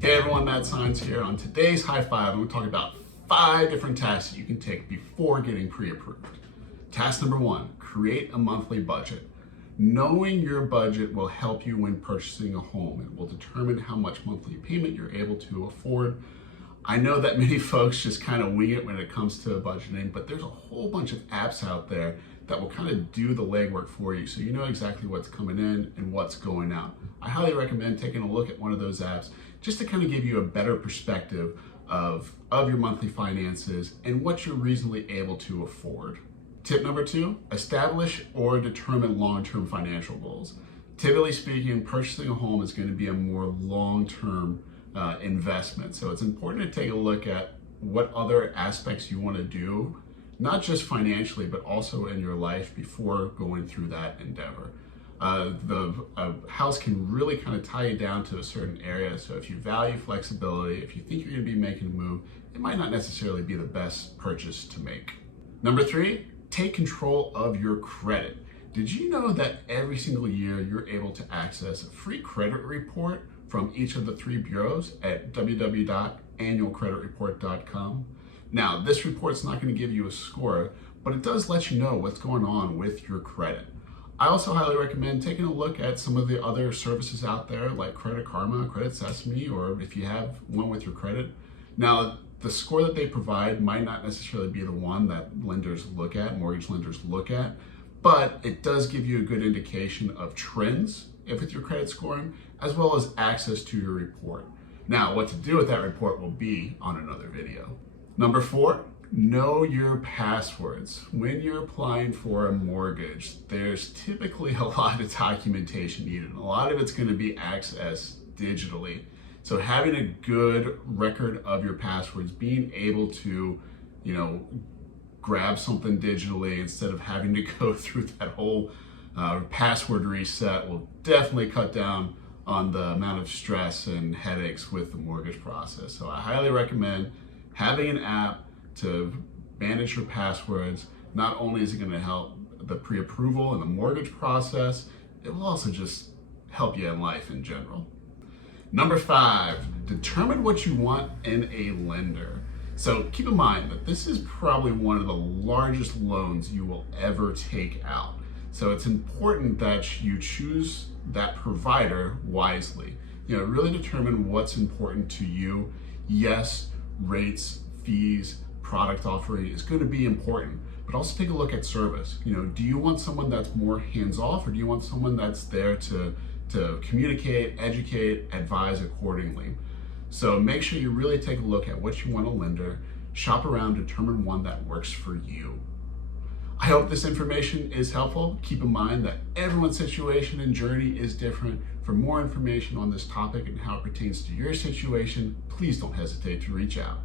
Hey everyone, Matt Science here. On today's High Five, I'm going to talk about 5 different tasks that you can take before getting pre-approved. Task number 1, create a monthly budget. Knowing your budget will help you when purchasing a home. It will determine how much monthly payment you're able to afford. I know that many folks just kind of wing it when it comes to budgeting, but there's a whole bunch of apps out there that will kind of do the legwork for you so you know exactly what's coming in and what's going out. I highly recommend taking a look at one of those apps just to kind of give you a better perspective of your monthly finances and what you're reasonably able to afford. Tip number 2, establish or determine long-term financial goals. Typically speaking, purchasing a home is going to be a more long-term investment. So it's important to take a look at what other aspects you want to do, not just financially, but also in your life before going through that endeavor. The house can really kind of tie you down to a certain area. So if you value flexibility, if you think you're going to be making a move, it might not necessarily be the best purchase to make. Number 3, take control of your credit. Did you know that every single year you're able to access a free credit report from each of the 3 bureaus at www.annualcreditreport.com? Now, this report's not going to give you a score, but it does let you know what's going on with your credit. I also highly recommend taking a look at some of the other services out there like Credit Karma, Credit Sesame, or if you have one with your credit. Now, the score that they provide might not necessarily be the one that lenders look at, mortgage lenders look at, but it does give you a good indication of trends with your credit scoring, as well as access to your report. Now, what to do with that report will be on another video. Number 4, know your passwords. When you're applying for a mortgage, there's typically a lot of documentation needed. A lot of it's going to be accessed digitally. So having a good record of your passwords, being able to, grab something digitally instead of having to go through that whole password reset will definitely cut down on the amount of stress and headaches with the mortgage process. So I highly recommend having an app to manage your passwords. Not only is it going to help the pre-approval and the mortgage process, it will also just help you in life in general. Number 5, determine what you want in a lender. So keep in mind that this is probably one of the largest loans you will ever take out. So it's important that you choose that provider wisely. Really determine what's important to you. Yes, rates, fees, product offering is going to be important, but also take a look at service. Do you want someone that's more hands-off, or do you want someone that's there to communicate, educate, advise accordingly? So make sure you really take a look at what you want a lender, shop around, determine one that works for you. I hope this information is helpful. Keep in mind that everyone's situation and journey is different. For more information on this topic and how it pertains to your situation, please don't hesitate to reach out.